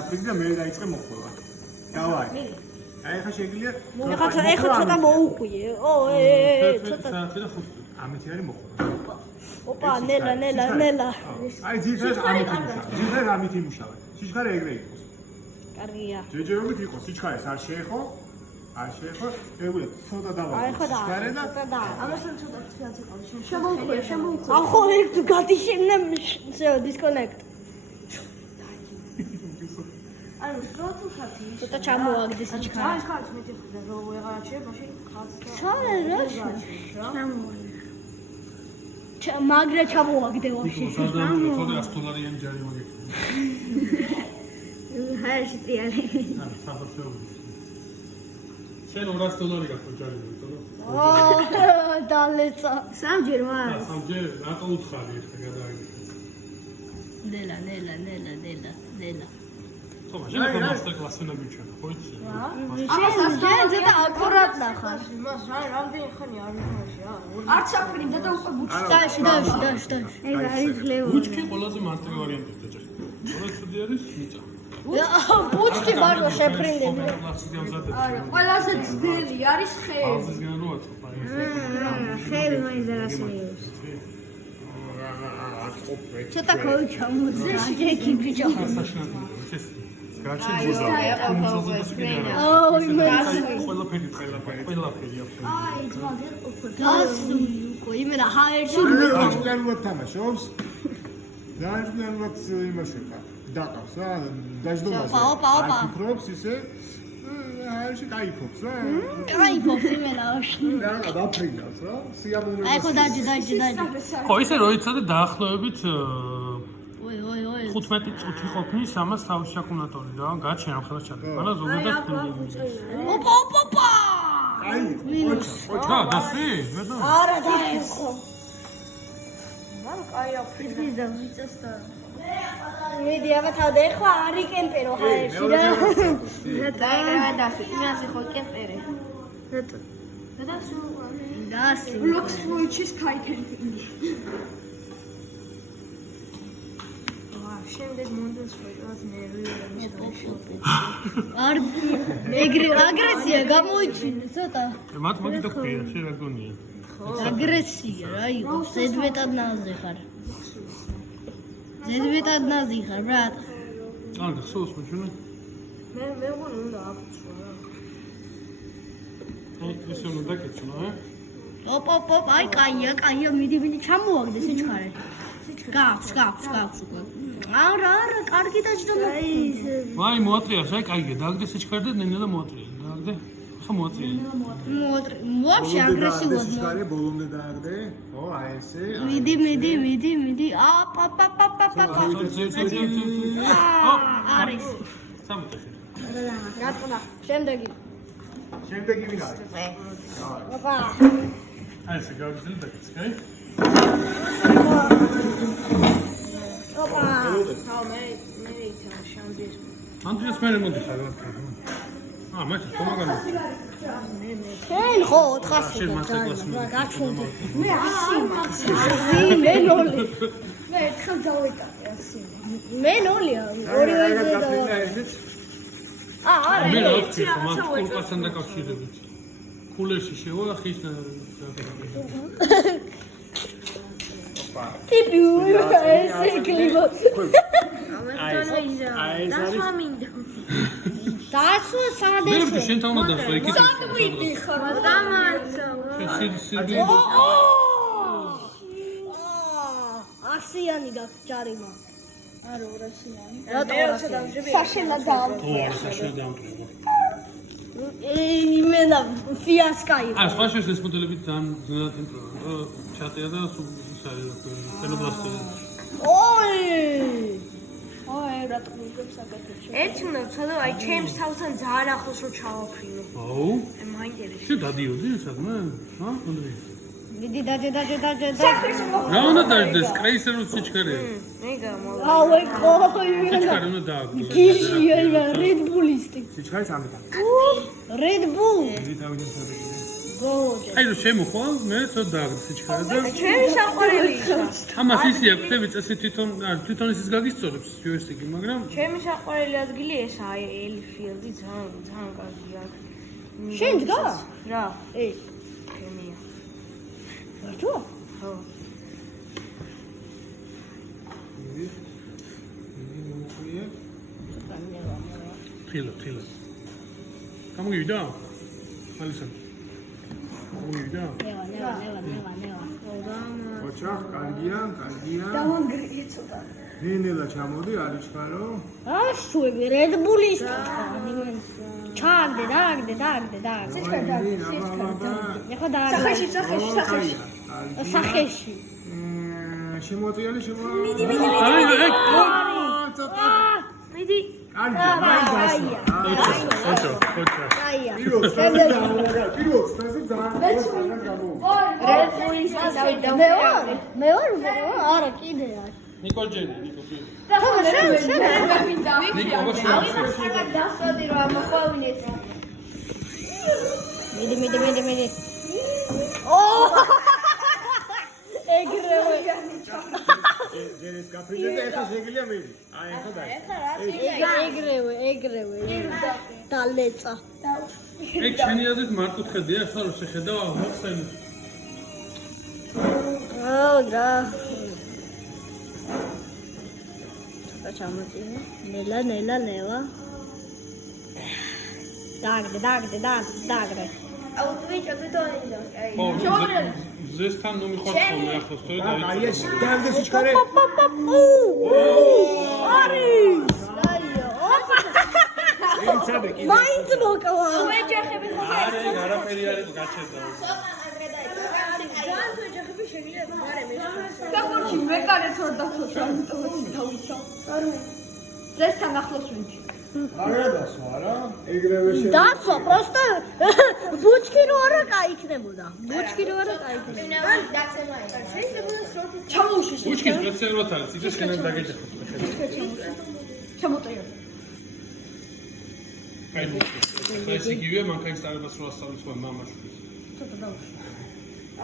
აფრიდი და მე დაიწყე მოხდება. დავაი. აი ხა შეგიძლია ეხლა ცოტა მოუხვიე. ცოტა. ამით არის მოხდება. ოპა, ნელა. აი ძირითადად ამით იმუშავე. სიჩქარე ეგრე იყოს. კარგია. ჯეჯერობით იყოს, სიჩქარეს არ შეეხო. ეგულა ცოტა დავაი. სიჩქარე და ამასთან ცოტა თვიაც იყავს. შემოუხვია. ახო ერთ გადიშენნა disconnect. ანუ შროთუ ხათი. ცოტა ჩამოაგდე სიჩქარე. აი, ხარც მეტი ხდა რო ვეღარაჩე, მაშინ ხარც. მაგრა ჩამოაგდე ვაფშე. ხოდა $100 ჯარი მაგე. ჰაერში ტრიალი. არა, საფასეულო. შენ $200 გაქვს ჯარი, თორე. დალეცა. სამჯერ და მას. სამჯერ რატო უთხარი ერთხელ გადააგიქე. ნელა. ხო, შენ ახლა მასტერ კლასი უნდა მიჩვენო, ხო იცი? შენ ზედა აკურატ ნახარ. მას რამდენი ხანი არ მიხარში რა. არც აფრინდა და უკვე ბუჩი. დაში. ეგ არის ხლევა. ბუჩკი ყველაზე მარტივი ვარიანტია დაჭერ. ორი ცუდი არის მიწა. ბუჩკი ბარო შეფრინდები. არა, ყველაზე ძნელი არის ხე. აზისგან რო აწყობა ეს. ხელი მაინც არას მიიღებს. ცოტა ქოჩამოძე ჯექი ბიჭო. გაჩენ ბუდა. ყველაფერი აქვს. აი, ძმაგი უკვე. გასული უკვე იმენა ჰაერში ჯგანულად თამაშობს. ჯგანულად იმაშება. დაყავს რა, დაждდომაზე. ოპა. ფიქრობს ისე. ჰაერში кайფობს რა. კაიფობს იმენა. რა, დაფრინავს რა. სიამოვნებაა. აი ხო დაჯი. ხო, ისე რო იცოდე დაახლოებით ой. 15 წუთი ყოფნის ამას თავის აკუმულატორი რა, გაჩენ ამ ხელს ჩადე. მაგრამ ზოგადად ოპა. აი, რა, დასი? მეტო. არა დაიხო. მან კაი აფრინდა. მიდი აბა თავდა ეხლა არი კემპერო ჰაერში რა. დაიგრევა დასი, იმას ხო კემპერი. დასი. ბლოკს მოიჩის კაითენინგი. შემდეგ მონდენს ყველას ნერვიულები. არ აგრესია გამოიჩინე ცოტა. მათ მოგიდა ხpia, შენ რა გონია? აგრესია რა იყო, ზედმეტად ნაზი ხარ. ბრატ. ან ხსოვს მოჩვენე? მე მგონი უნდა აფუჩო რა. ესე უნდა დაკეთო, ოპ, აი კაია, მიდი ჩამოაგდე სიჩქარე. გაქვს უკვე. არა, კარგი დაჯდომა. ვაი, მოატრიალს, აი კაიგე, დააგდე სიჩქარე და ნენელა მოატრიალ. დააგდე. ხა მოატრიალ. ვაფშე აგრესიულად. სიჩქარე ბოლომდე დააგდე. ო, აი ესე. მიდი. აპ. არის. სამოთხე. გატყდა. შემდეგი ვინ არის? ოპა. აი ესე გავგზავნე დაკეთე, აი. ოპა. მე ითამაშ შანძირ. ანდრიას მე მოდი ხარ რა. მაჩ თომაგანო. შენ ხო 400 გაჩუნდი. მე 100. მე 0. მე ერთხელ დავიკატე 100. მე 0-ია. ორივე და არა. მე რა ვთქვი, მაგ კულკასთან დაკავშირებით. კულერში შევახის და ტიპი ესე კლიბო. დასვა მინდა. დასვა სადეშო. მე შენ თავმა დასვა იქით. სანდვიჩი ხარ. დამარცხა. სიდი. ასიანი გაქვს ჯარიმა. არა 200-იანი. რატო 200? საშენა დაამტვრია. საშენ დაამტვრია. იმენა ფიასკა იყო. აი, სხვა შეს ეს მოდელები ძალიან ძნელად იმპროვო. ჩატია და ფენობლასტი. ოი, რატო მიგებს აკეთებს? ერთი უნდა ვცადო, აი ჩემს თავთან ძალიან ახლოს რო ჩავაფრინო. აუ. მაინტერესებს. შენ დადიოდი სადმე? ანდრე. მიდი დაჯე. რა უნდა დაждდეს? კრეისეროს სიჩქარე. მე გამოვა. აუ, ეხო იმენა. სიჩქარე უნდა დააგდო. გიშია იმა, Red Bull-ისტი. სიჩქარე სამეთა. Red Bull. დიდი თავიდან სადაგია. გოჯა. აი რომ შემოხვალ, მე ცოტა დააგდე სიჩქარე და ჩემი საყვარელი იქნა. ამას ისი აქვს, ხდები წესი თვითონ ისიც გაგისწორებს ჯოისტიკი, მაგრამ ჩემი საყვარელი ადგილი ესაა, ელიფილდი, ძალიან კარგი აქ. შენ დგა? რა, ეს. ჩემია. ვარჯო? ხო. თილო. გამიგივიდა? ალისან. გამიგივიდა? ნევა. ოჩა, კარგია. დამანგრიე ცოტა. ნინელა ჩამოდი, არიჩქარო. აშუები, Red Bull-ის ჩაგდე, დააგდე. ეხლა დააგდე. სახეში. შემოწიალი. აი, მიდი. კარგია, მაინც დასმა. ოჩო. აია. პირველს ძალიან Red Bull-ის დავიდა. მე ვარ? არა, კიდე არ. ნიკოლჯენი. შენ. დასვადი რომ ამოყვავილეს. მიდი. ეგრევე. ჯერის კაფეზე და ეხა შეგიძლია მიდი. აი ეხა და. ეგრევე. დალეწა. ეგ შენი აზრით მარტკუთხედია, ახლა რომ შეხედავ ახსენე. რა. ცოტა ჩამოწინე. ნელა. დააგდე. აუ ტვიჩი გიტონინდა. ზესთან ნუ მიხვალ ხოლმე ახლა სწორედ აი ეს დააგდე სიჩქარე. მაინც მოკლა. ეჯახები ხომ არის არაფერი არის გაჩერდა. ძალიან ეჯახები შეიძლება მარე მე. გაგორჩი მეკარე თორ დახოჩა, ამიტომ დავუჩა. ზესთან ახლოს ვინჩი. არა დასვა არა? ეგრევე შე. დაცვა, просто ბუჩკი რო არა кайქნებოდა. ჩამოუშვი. უჩქის პროცედურად არის, ის შენ დაგეჭერა. ჩამოწია. აი ნუ. ეს იგივე მანქანის დარებას რო ასწავლის მამაშვილს. ცოტა დავუშვი.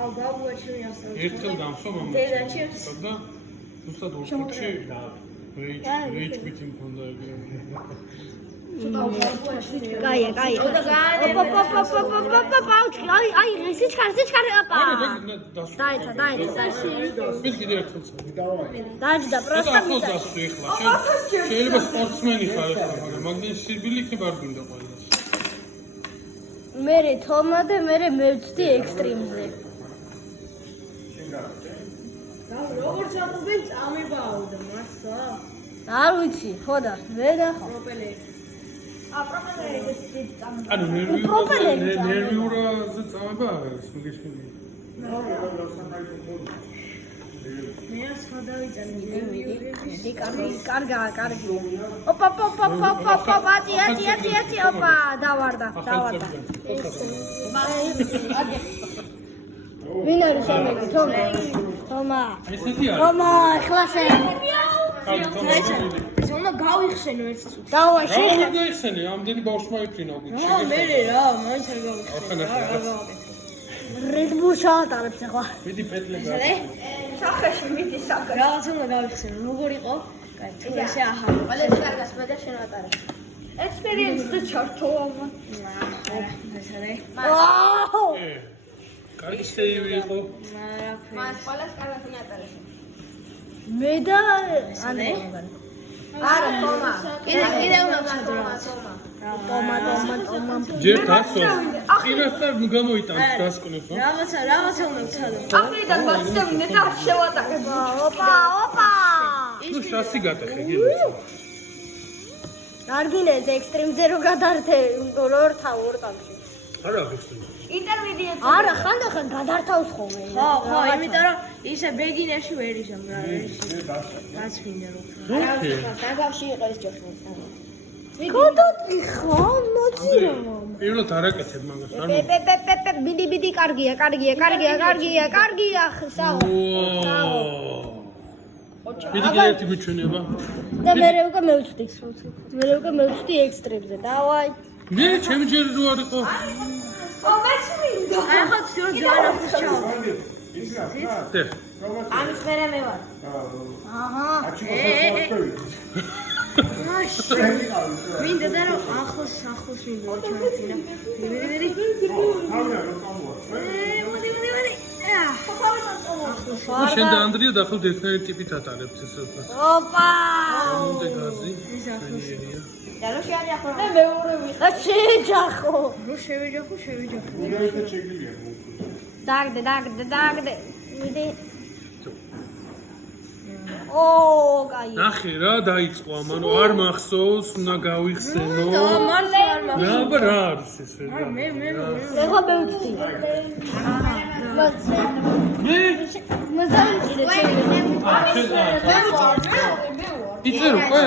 აუ გავუაჩვენი ასწავლის. ერთხელ დამსვა მამაშვილს. დედაჩემს. და უბრალოდ ორკუთში რეიჩ კვითი მქონდა ეგრე. კაია. აი, სიჩქარე, აპა. დაიცა. ის კიდე ერთხელ დაჯდა, просто ახლოს დასვი ახლა. შეიძლება სპორტსმენი ხარ ახლა, მაგრამ მაგდენი სირბილი იქნება არ გინდა ყველას. მერე თომა და მერე მევწდი ექსტრიმზე. როგორც ამობენ წამებაოდა მასა. არ ვიცი, ხო და მე ნახავ. პროპელერი. პროპელერი წამება. ანუ ნერვიურაზე წამება არის, მიგეშინი. მე ასხადავიტან მიდი, კარგია. ოპა, ოპა, დავარდა. ვინ არის შემდეგი? თომა. ესეთი არის. თომა, ახლა შენ. ზონა გავიხსენო ერთ წუთს. დავა რა შენ. უნდა იხსენე? ამდენი ბავშვმა იფრინა უკვე. მე რა, მაინც არ გავიხსენე. Red Bull ჩაატარებს ახლა. მიდი პეტლე გა. სახეში მიდი სახე. რაღაც უნდა გავიხსენო. როგორ იყო? კაი, თუ ესე აჰა. ყველას კარგას მე და შენ ატარებ. Experience და ჩართო ამა. ესარე. ვაუ! კარგი სტეივი იყო. მას ყველას კარგას ატარებ. მე და ანე? არა, თომა. კიდე უნდა ვცადო. თომა. ჯერ დასვა. წინასწარ ნუ გამოიტანს დასკვნებს, ხო? რაღაცა უნდა ვცადო. ახლიდან მაქცევინე და შევატაკებ. ოპა. ნუ შასი გატეხე, გიძე. დარგინეს ექსტრიმზე რო გადართე ორ ტამში. არა ვიხსენ. ინტერმედიატი. არა, ხანდახან გადართავს ხოლმე. ხო, იმიტომ რომ ისე ბეგინერში ვერ ისე რა. რაც მინდა რომ. დაგავში იყეს ჯოხი. კოდოტი ხო, მოწირო. პირველად არაკეთებ მაგას, არ მო. ბიდი, კარგია, ხსაო. მიდი ერთი გვიჩვენება. და მე უკვე მევწდი ექსტრიმზე. დავაი. მე ჩემი ჯერ რო არ იყო. აი ხო всё ჯანაფს ჩავა. ის რა? დე. ამის მერე მე ვარ. აჰა. მინდა და რომ ახლოს მინდა ჩავიძინა. ვერი. მოდი. შენ და ანდრია დაახლოებით ერთნაირი ტიპით ატარებთ ეს უკვე. ოპა! მომდე გაზი. ის ახლოს. და რო შეაჯახო მე მეორე ვიყავ. შეეჯახო. რო შევეჯახო. უგერეთ შეგიძლია მოუკვდე. დაგდე. მიდი. ო, კაი. ნახე რა დაიწყო ამანო არ მახსოვს უნდა გავიხსენო. მართლა არ რა აბა რა არის ეს რა? მე ვცდი. იცერ უკვე?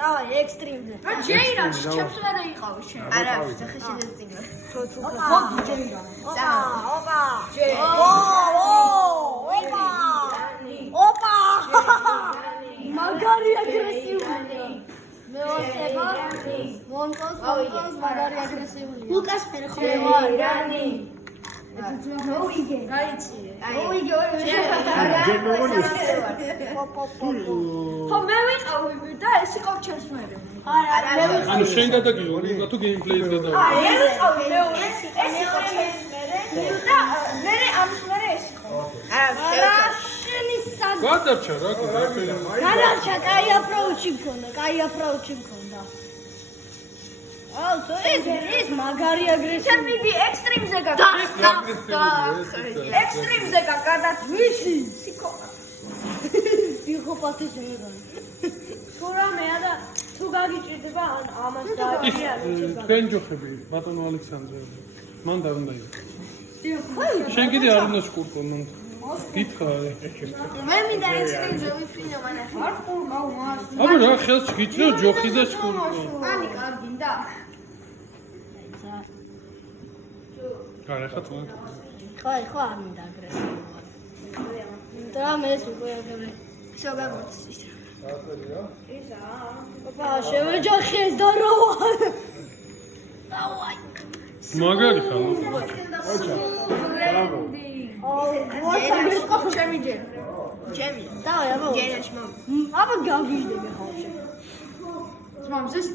დავაი ექსტრიმზე. ჯეირაში ჩემს ვერ იყავი შენ. არა, სახე შედეწინო. ოპა! მაგარი აგრესიული. მეოსება. მონკოს მაგარი აგრესიული. ლუკას ფერხოლე ვარ. ხო მე ვიყავი და ეს იყო ჩემს მერე. ანუ შენ გადაგიო თუ გეიმპლეის გადავა. მე ვიყავი მეორე ეს იყო ჩემს მერე და მე ამის მერე ეს იყო. არა, შენი საგ. გადარჩა რა კიდე. გადარჩა, კაი აპროუჩი მქონდა. აუ, ეს მაგარი აგრესია. შენ მიდი ექსტრიმზე გაკ. ექსტრიმზე გაკარდათ ვისი? ფსიქოპათის მეგარი. თუ რამეა და თუ გაგიჭირდება ამას დააგია. თქვენ ჯოხები ბატონო ალექსანდრე. მან და უნდა იყოს. შენ კიდე არ უნდა შკურკო მან. გითხრა. მე მინდა ექსტრიმზე ვიფრინო მანახი. არ ყურმავ მას. აბა რა ხელს გიწევ ჯოხი და შკურკო. ანი კარგინდა. არა ხა თქვენ. ხო არ მინდა აგრესია. და მე ეს უკვე აგრე. всё გამოცდის. ოპა, შევეჯახეს და რა ვარ. დავაი. მაგარი ხარ. ჩემი ჯერ. ჩემი. დავაი, აბა. გერაში მომ. აბა გავიჟდები ხალხი. ძმამზეს.